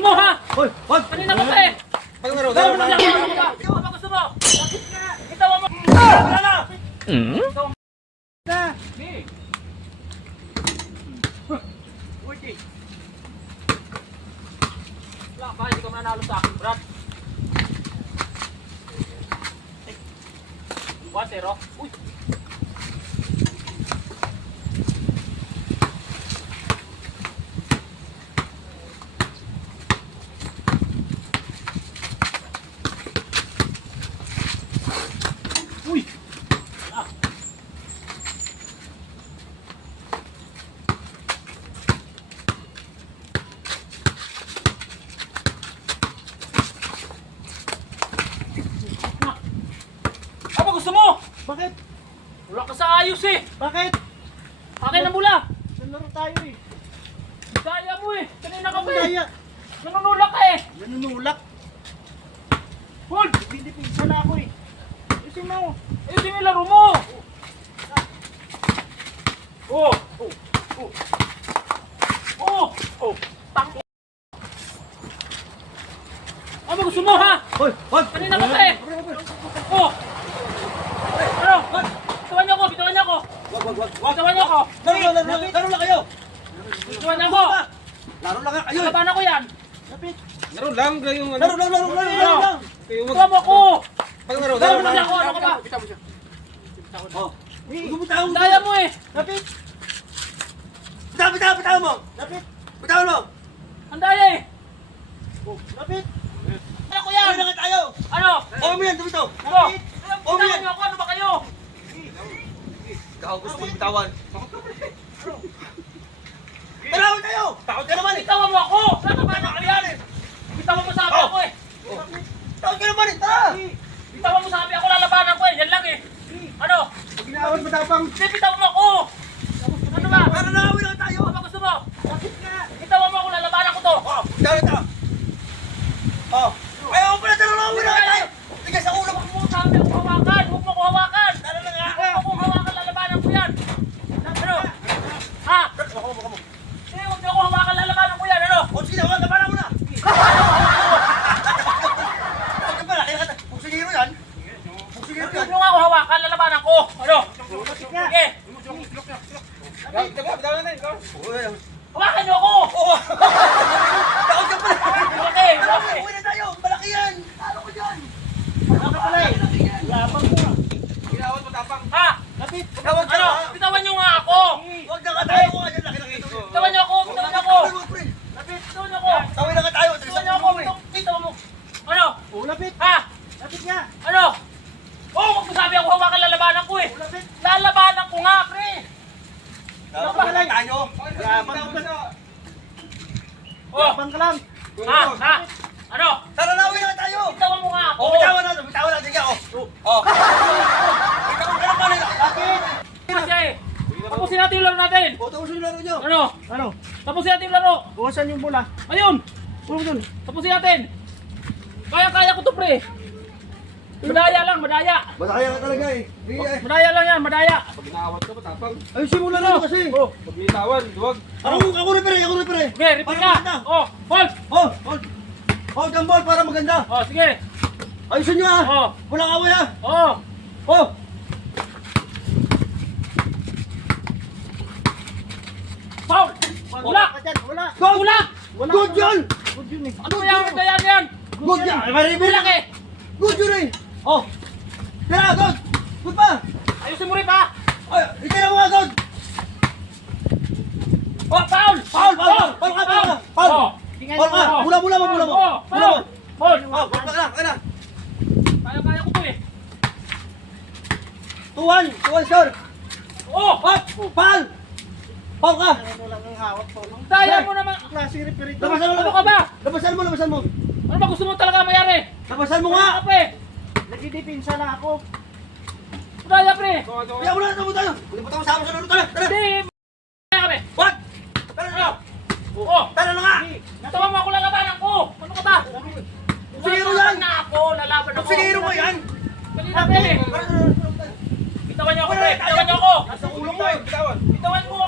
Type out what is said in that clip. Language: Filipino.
mo ha? Hoy! Wag! Kanina ka pa eh! Pag naro, Ano ba gusto mo? Itawa mo! Wala na! Na! Hey! Uy! Wala pa, hindi ka mananalo sa akin, Brad. 1-0. Uy! Uy! Ah. Ano gusto mo? Bakit? Wala ka sa ayos eh! Bakit? Akin na mula! Nalaro tayo eh. Daya mo eh! Kanina ka Ano pa eh! daya? Nanunulak ka eh! Nanunulak. Hold! Hindi pinsa na ako eh. Kasi mo. Ayusin mo yung laro mo! Oh! Oh! Oh! Oh! Oh! Tang! Ano gusto mo ha? Hoy! Wag! Kanina ka pa eh! Oh! Ano? Bitawan niyo ako! Bitawan niyo ako! Wag! Wag! Wag! Bitawan niyo ako! Laro lang kayo! Bitawan niyo ako! Laro lang nga kayo! Labanan ko yan! Lapit! Laro lang kayong ano. Laro lang! Kayo mag... Bitawan mo ako! Pag laro, Laro laro na lang. ako! Ano ka ba? Oh! Bumutaw! Daya mo eh! Lapit! Bitaw mo! Lapit! Bitaw mo! Ang daya eh! Oh! Lapit! Ano ko yan? Uwi na nga tayo! Ano? Oh, umiyan! Tumito! Ano? Oh, Bitawan yan. niyo ako! Ano ba kayo? Ikaw gusto mong bitawan! Talawin tayo! Takot ka naman eh! Bitawan mo ako! Labanan ko yan! Bitawan mo sabi ako eh! Takot ka naman eh! Tara! Bitawan mo sabi ako lalabanan ko eh! Yan lang eh! Ano? Pag ginawan matapang! Hindi, bitawan mo ako! Ano ba? Para nakawin lang tayo! Ano ba gusto mo? Bitawan mo ako lalabanan ko to! Oh! Ito! Oh! Ayaw mo pala! Tara nakawin lang tayo! Sige sa ulo! Huwag mo sabi ako hawakan! Huwag mo ko hawakan! Tara na nga! Huwag mo kong hawakan, lalabanan ko yan! Ano? Ha? Baka mo! Hindi, huwag niyo ako hawakan, lalabanan ko yan! Ano? O sige, wag! Labanan mo na! Huwag ka pala! Kaya ka! Buksigiro yan! Buksigiro Huwag yan! niyo nga ako hawakan, lalabanan ko! Ano? Sige! Bitawan na ikaw. Hawakan niyo ako! Oo! Takot ka pala! Malaki! Malaki! Uwi na tayo! Malaki yan! Ano ko dyan? Ano ka pala eh? Labang mo! Ginawan mo tapang. Ha? Lapit! Tawag ka! Ano? Bitawan niyo nga ako! Huwag na ka tayo! Huwag ka dyan! Laki-laki ito! Bitawan niyo ako! Bitawan niyo ako! Pre! Lapit! Bitawan niyo ako! Tawin na ka tayo! Bitawan niyo ako! Bitawan mo! Ano? Oh, lapit! Ha? Lapit nga! Ano? Oh, huwag mo sabi ako hawakan, lalabanan ko eh! Lapit! Lalabanan ko nga, pre! Labang lang tayo! Labang ka lang! Oh! Labang ka lang! Ha? Ha? Ano? Tara na! Uwi na tayo! Bitawan mo nga ako! Oh, bitawan na! Bitawan na! Sige! Oh! Bitawan ka naman! Lapit! Kasi, tapusin natin yung laro natin! O, tapusin yung laro nyo! Ano? Ano? Tapusin natin yung laro! Bukasan yung bola! Ayun! Pulong dun! Tapusin natin! Kaya-kaya ko to, pre! Madaya lang, madaya! Masakaya ka talaga eh! Sige eh! Madaya lang yan, madaya! Pag ginawan ka, matapang. Ayusin mo lang ano kasi! Oh! Pag bitawan, duwag. Ako repere! Ako repere! Okay, repeat ka! Oh! Hold! Oh! Hold! Hold ang ball para maganda! Oh, sige! Ayusin nyo ah! Oh! Walang away ah! Oh! Oh! Foul! Wala! Wala! Wala! Wala! Good yun! Good yun eh! Ano yan? Madaya yan! Good yan! Maribel! Malaki! Good yun eh! Oh! Tira! Good! Good pa! Ayusin mo rin pa! Ay! Itira mo nga good! Oh! Foul! Foul! Foul! Foul ka! Foul ka! Foul! Oh! Foul ka! Mula mo! Oh! Mula mo! Foul! Hold! Oh! Foul ka lang! Kaya na! Kaya-kaya ko to eh! 2-1! 2-1 score! Oh! Hop! Foul! Foul ka! Daya mo naman! Labasan mo! Ano ka ba? Labasan mo! Labasan mo! Ano ba gusto mo talaga mayari? Labasan mo Wala nga! ka pre! Nagdidipinsa na ako! Daya pre! Kaya mo na! Tama tayo! Hindi pa tayo sama sa laro! Tara! Tara! Hindi! Kaya kami! What? Tara na! Oh! Tara na nga! Natawa mo ako lalabanan ko! Ano ka ba? Siguro yan! Na ako! Lalaban ako! Siguro mo yan! Kanina pre! Bitawan niyo ako pre! Bitawan niyo ako! Nasa ulo mo Bitawan, bitawan. Bitawan mo!